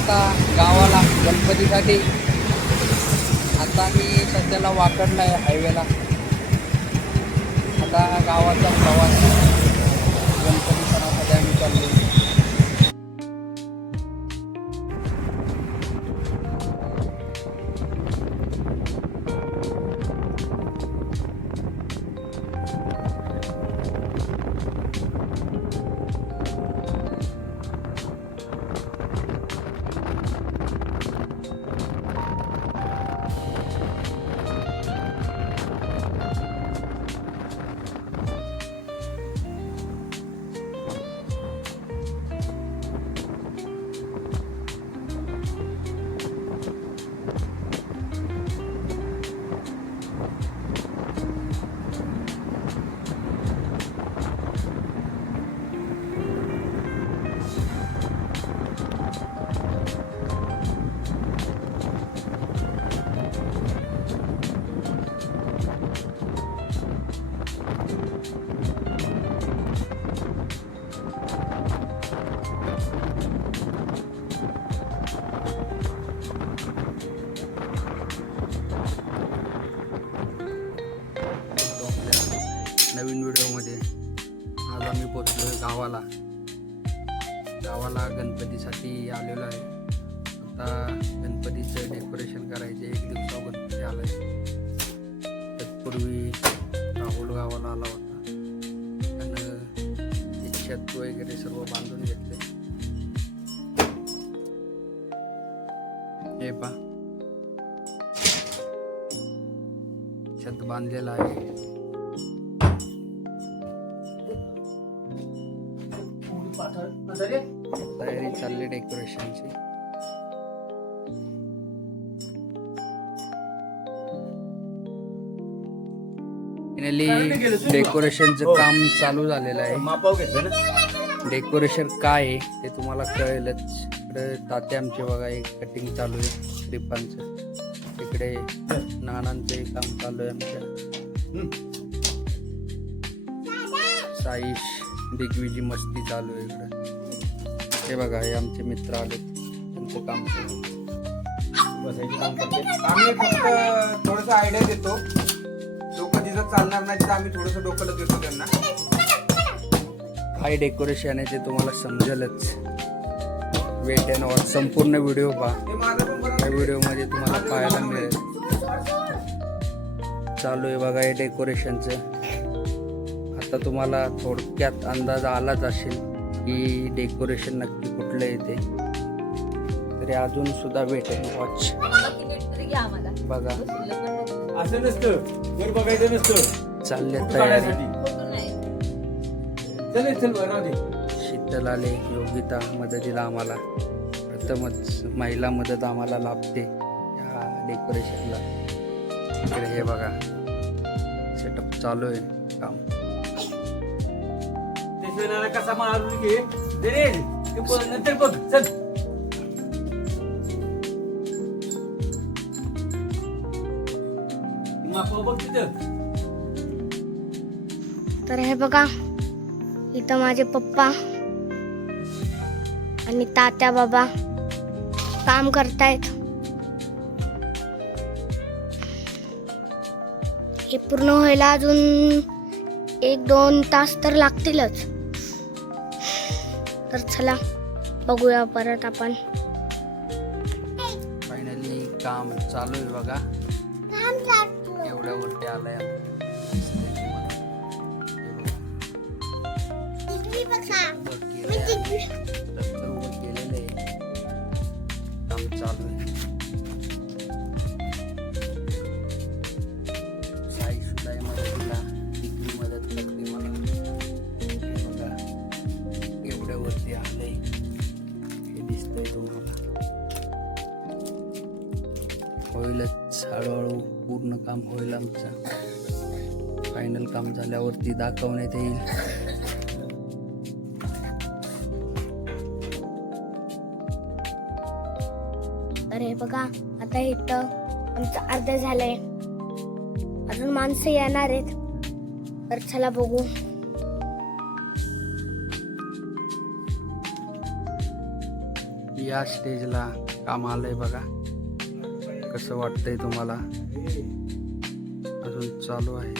आता गावाला गणपतीसाठी. आता मी सध्याला वाकडला आहे हायवेला. आता गावाचा प्रवास गणपती सणासाठी आम्ही चाललो. नवीन व्हिडिओमध्ये आज आम्ही पोहोचलो गावाला. गणपतीसाठी आलेलो आहे. आता गणपतीचं डेकोरेशन करायचे. 1 दिवसा गणपती आला आहे. तत्पूर्वी राहुल गावाला आला होता. त्यानं छत वगैरे सर्व बांधून घेतले. हे पा छत बांधलेलं आहे. तयारी चालली डेकोरेशनची. फायनली डेकोरेशनचं काम चालू झालेलं आहे. डेकोरेशन काय आहे ते तुम्हाला कळेलच. इकडे तात्या आमचे बघा एक कटिंग चालू आहे रिपांचं. इकडे नानांचे काम चालू आहे आमच्या. साईश दिग्विजी मस्ती चालू आहे इकडे. हे बघा हे आमचे मित्र आले. त्यांचं काम आम्ही फक्त थोडस आयडिया देतो. डोकं तिथं चालणार नाही तर आम्ही थोडस डोकं देतो त्यांना. काय डेकोरेशन आहे ते तुम्हाला समजेलच. वेट अँड वॉच संपूर्ण व्हिडिओ पहा. या व्हिडिओमध्ये तुम्हाला पाहायला मिळेल. चालू आहे बघा हे डेकोरेशनचं. आता तुम्हाला थोडक्यात अंदाज आलाच असेल की डेकोरेशन नक्की कुठलं येते. तरी अजून सुद्धा वेट अँड वॉच बघा. असं नसतं, वर बघायचं नसतं. चालले तयारी. शीतल आले. योगिता मदतीला आम्हाला. प्रथमच महिला मदत आम्हाला लाभते या डेकोरेशनला. इकडे हे बघा सेटअप चालू आहे काम. कसा मारून घे नंतर बघ. चल बघ तिथं. तर हे बघा इथं माझे पप्पा आणि तात्या बाबा काम करतायत. हे पूर्ण व्हायला अजून 1-2 तास तर लागतीलच. तर चला बघूया परत आपण. फायनली काम चालू आहे बघा. एवढ्या वरती आलाय. गेलेलं आहे. काम चालू आहे. साई सुद्धा मदतीला डिग्री मदत करते मला. बघा एवढ्या वरती आलंय. हे दिसतंय तुम्हाला. होईलच हळूहळू पूर्ण काम होईल आमचं. फायनल काम झाल्यावरती दाखवण्यात येईल. तर हे बघा आता इथं आमचं अर्ध झालंय. अजून माणसं येणार आहेत. तर चला बघू. या स्टेजला काम आलंय बघा. कसं वाटतंय तुम्हाला? अजून चालू आहे,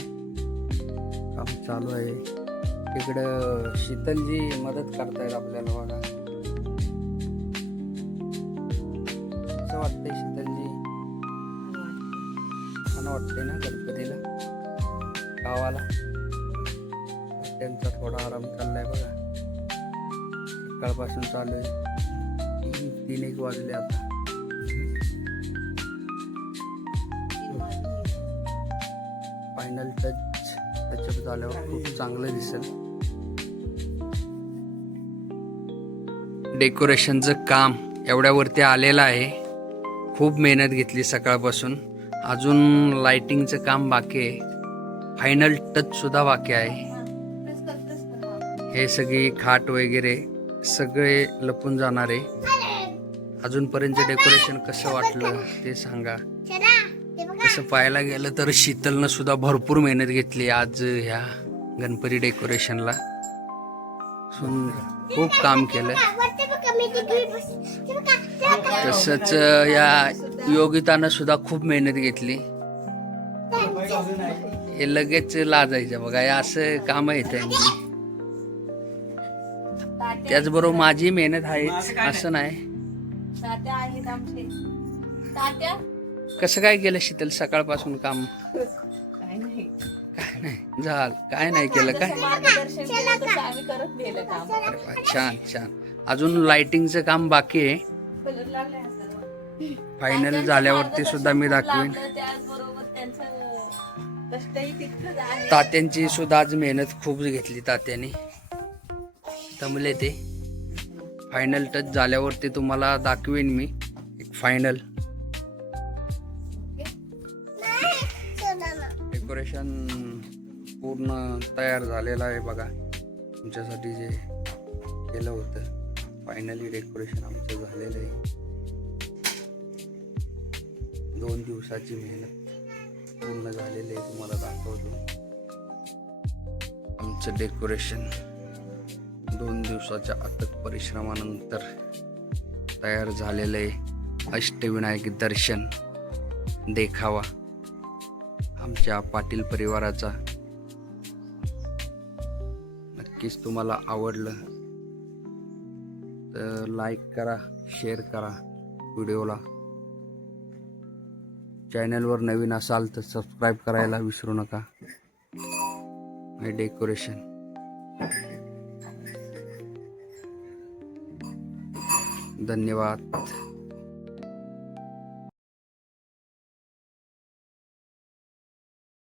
काम चालू आहे. तिकडं शीतलजी मदत करतायत आपल्याला बघा. कसं वाटतंय शीतलजी? छान वाटतंय ना गणपतीला गावाला? त्यांचा थोडा आराम चाललाय बघा. सकाळपासून चालू आहे. 3-1 वाजले आता. फायनल टच त्याच्यात झाल्यावर खूप चांगलं दिसेल. डेकोरेशनचं काम एवढ्यावरती आलेलं आहे. खूप मेहनत घेतली सकाळपासून. अजून लाइटिंगचं काम बाकी आहे. फायनल टच सुद्धा बाकी आहे. हे सगळी खाट वगैरे सगळे लपून जाणार आहे. अजूनपर्यंत डेकोरेशन कसं वाटलं ते सांगा. तसं पाहायला गेलं तर शीतलनं सुद्धा भरपूर मेहनत घेतली आज ह्या गणपती डेकोरेशनला. खूप काम केलं. तसंच या योगितानं सुद्धा खूप मेहनत घेतली. हे लगेच लाजायचं बघा, हे असं काम आहे त्यांची. त्याचबरोबर माझी मेहनत आहे असं नाही. कसं काय केलं शीतल सकाळपासून काम? काय नाही झालं, काय नाही केलं काय? छान छान. अजून लाइटिंगचं काम बाकी आहे. फायनल झाल्यावरती सुद्धा मी दाखवेन. तात्यांची सुद्धा आज मेहनत खूप घेतली तात्याने. जमले ते. फायनल टच झाल्यावरती तुम्हाला दाखवेन मी एक फायनल. डेकोरेशन पूर्ण तयार झालेलं आहे बघा. तुमच्यासाठी जे केलं होतं फायनली डेकोरेशन आमचं झालेलं आहे. 2 दिवसाची मेहनत पूर्ण झालेली आहे. तुम्हाला दाखवतो आमचं डेकोरेशन 2 दिवसाच्या अथक परिश्रमानंतर तयार झालेलं आहे. अष्टविनायक दर्शन देखावा आमच्या पाटील परिवाराचा. नक्कीच तुम्हाला आवडलं तर लाईक करा, शेअर करा व्हिडिओला. चॅनलवर नवीन असाल तर सबस्क्राईब करायला विसरू नका. हे डेकोरेशन धन्यवाद.